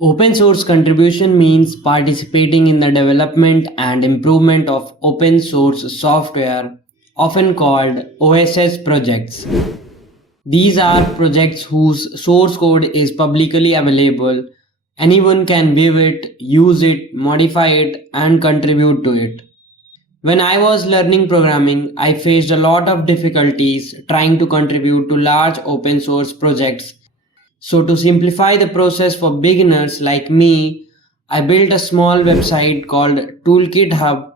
Open source contribution means participating in the development and improvement of open source software, often called OSS projects. These are projects whose source code is publicly available. Anyone can view it, use it, modify it, and contribute to it. When I was learning programming, I faced a lot of difficulties trying to contribute to large open source projects. So, to simplify the process for beginners like me, I built a small website called Toolkit Hub,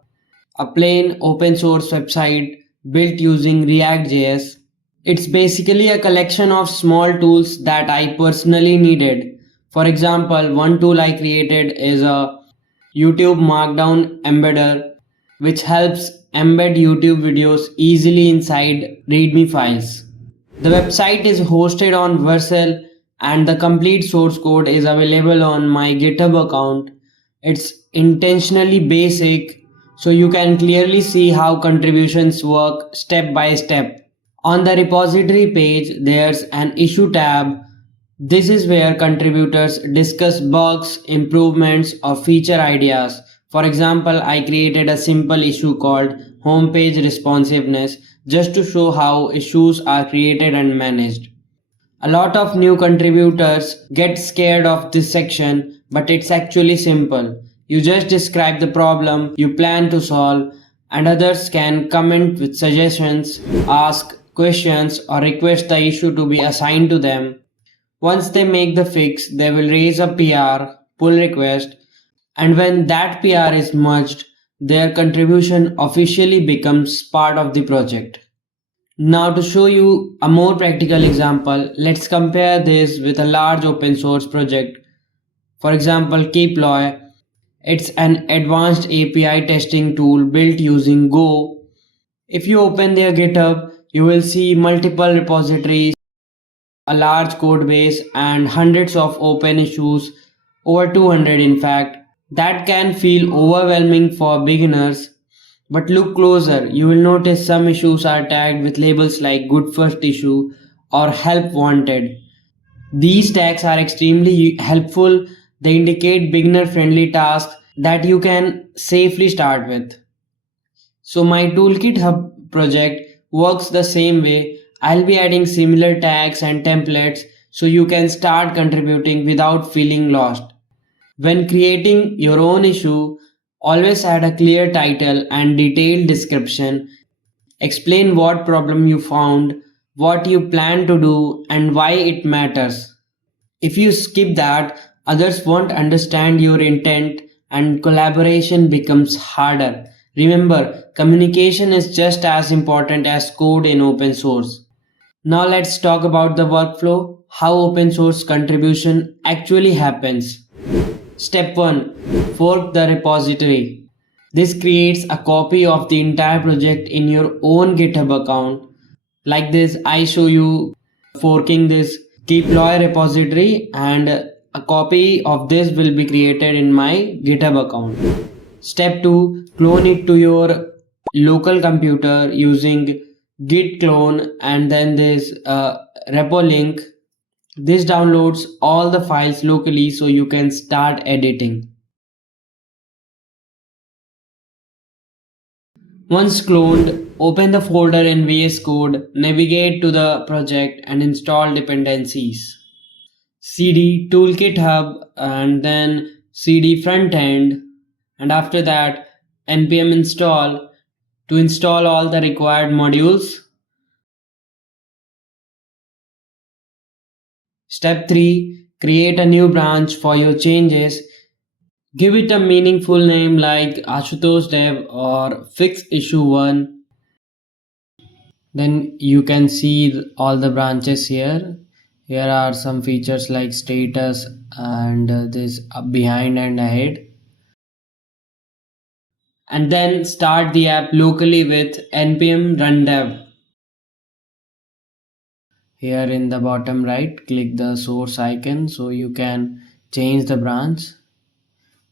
a plain open source website built using React.js. It's basically a collection of small tools that I personally needed. For example, one tool I created is a YouTube Markdown embedder, which helps embed YouTube videos easily inside README files. The website is hosted on Vercel and the complete source code is available on my GitHub account. It's intentionally basic so you can clearly see how contributions work step by step. On the repository page, there's an issue tab. This is where contributors discuss bugs, improvements, or feature ideas. For example, I created a simple issue called Homepage Responsiveness just to show how issues are created and managed. A lot of new contributors get scared of this section, but it's actually simple. You just describe the problem you plan to solve, and others can comment with suggestions, ask questions, or request the issue to be assigned to them. Once they make the fix, they will raise a PR, pull request, and when that PR is merged, their contribution officially becomes part of the project. Now, to show you a more practical example, let's compare this with a large open source project. For example, Keploy. It's an advanced API testing tool built using Go. If you open their GitHub, you will see multiple repositories, a large code base, and hundreds of open issues, over 200 in fact. That can feel overwhelming for beginners, but look closer. You will notice some issues are tagged with labels like Good First Issue or Help Wanted. These tags are extremely helpful. They indicate beginner friendly tasks that you can safely start with. So, my Toolkit Hub project works the same way. I'll be adding similar tags and templates so you can start contributing without feeling lost. When creating your own issue, always add a clear title and detailed description. Explain what problem you found, what you plan to do, and why it matters. If you skip that, others won't understand your intent and collaboration becomes harder. Remember, communication is just as important as code in open source. Now let's talk about the workflow, how open source contribution actually happens. Step 1. Fork the repository. This creates a copy of the entire project in your own GitHub account. Like this, I show you forking this Keploy repository, and a copy of this will be created in my GitHub account. Step 2. Clone it to your local computer using git clone and then this repo link. This downloads all the files locally so you can start editing. Once cloned, open the folder in VS Code, navigate to the project and install dependencies. CD Toolkit Hub and then CD Frontend, and after that npm install to install all the required modules. Step 3. Create a new branch for your changes. Give it a meaningful name like Ashutosh Dev or Fix Issue 1. Then you can see all the branches here. Here are some features like status and this behind and ahead. And then start the app locally with npm run dev. Here in the bottom right, click the source icon so you can change the branch.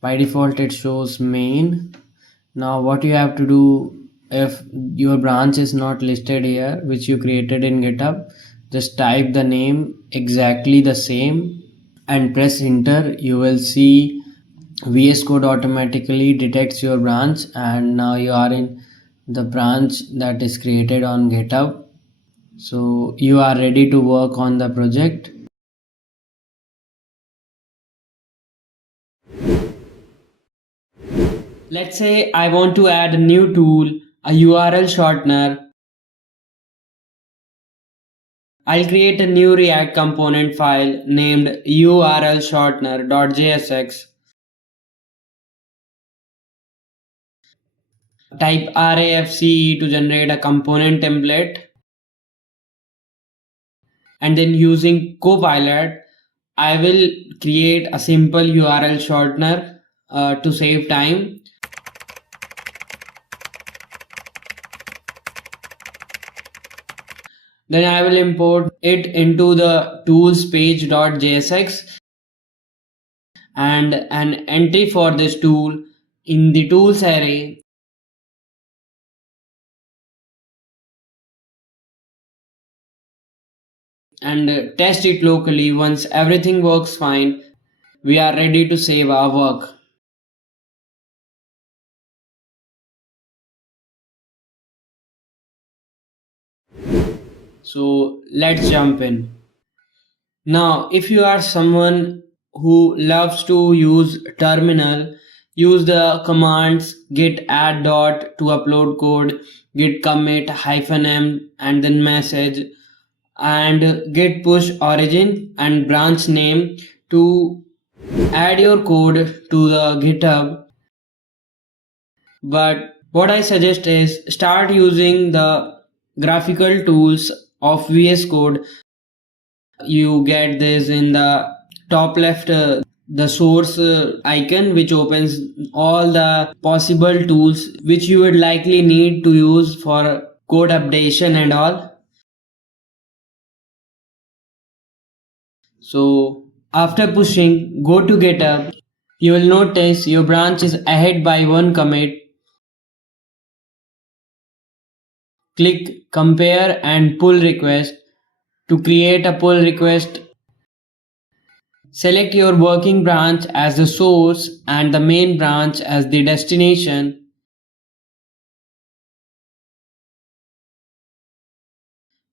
By default it shows main. Now what you have to do, if your branch is not listed here which you created in GitHub, just type the name exactly the same and press enter, you will see VS Code automatically detects your branch, and now you are in the branch that is created on GitHub. So you are ready to work on the project. Let's say I want to add a new tool, a URL shortener. I'll create a new React component file named urlshortener.jsx. Type RAFCE to generate a component template. And then using Copilot, I will create a simple URL shortener to save time. Then I will import it into the tools page.jsx and an entry for this tool in the tools array. And test it locally. Once everything works fine, we are ready to save our work. So let's jump in. Now, if you are someone who loves to use terminal, use the commands git add dot to upload code, git commit -m and then message, and git push origin and branch name to add your code to the GitHub. But what I suggest is start using the graphical tools of VS Code. You get this in the top left, the source icon, which opens all the possible tools which you would likely need to use for code updation and all. So after pushing, go to GitHub. You will notice your branch is ahead by one commit. Click compare and pull request. To create a pull request, select your working branch as the source and the main branch as the destination.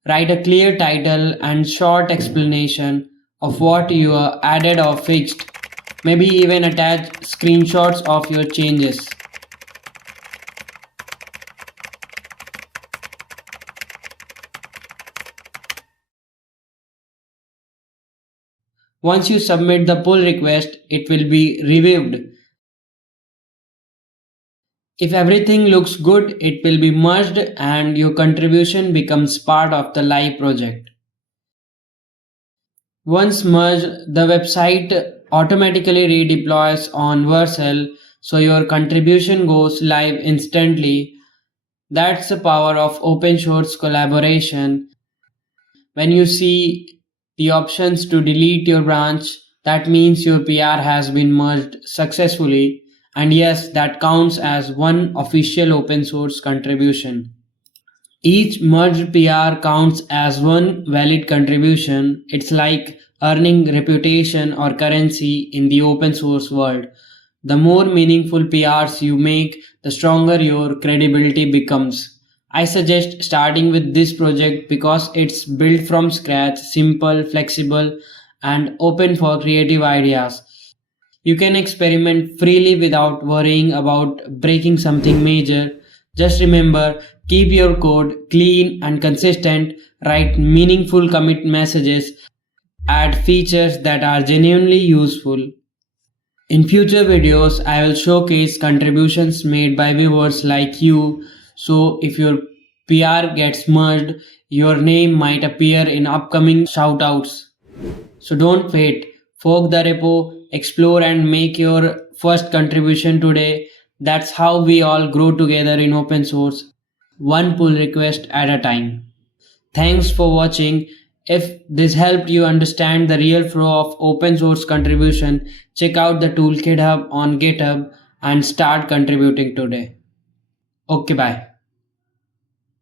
Write a clear title and short explanation of what you added or fixed. Maybe even attach screenshots of your changes. Once you submit the pull request, it will be reviewed. If everything looks good, it will be merged and your contribution becomes part of the live project. Once merged, the website automatically redeploys on Vercel, so your contribution goes live instantly. That's the power of open source collaboration. When you see the options to delete your branch, that means your PR has been merged successfully. And yes, that counts as one official open source contribution. Each merged PR counts as one valid contribution. It's like earning reputation or currency in the open source world. The more meaningful PRs you make, the stronger your credibility becomes. I suggest starting with this project because it's built from scratch, simple, flexible, and open for creative ideas. You can experiment freely without worrying about breaking something major. Just remember, keep your code clean and consistent, write meaningful commit messages, add features that are genuinely useful. In future videos, I will showcase contributions made by viewers like you. So if your PR gets merged, your name might appear in upcoming shoutouts. So don't wait. Fork the repo, explore and make your first contribution today. That's how we all grow together in open source, one pull request at a time. Thanks for watching. If this helped you understand the real flow of open source contribution, check out the Toolkit Hub on GitHub and start contributing today. Okay, bye.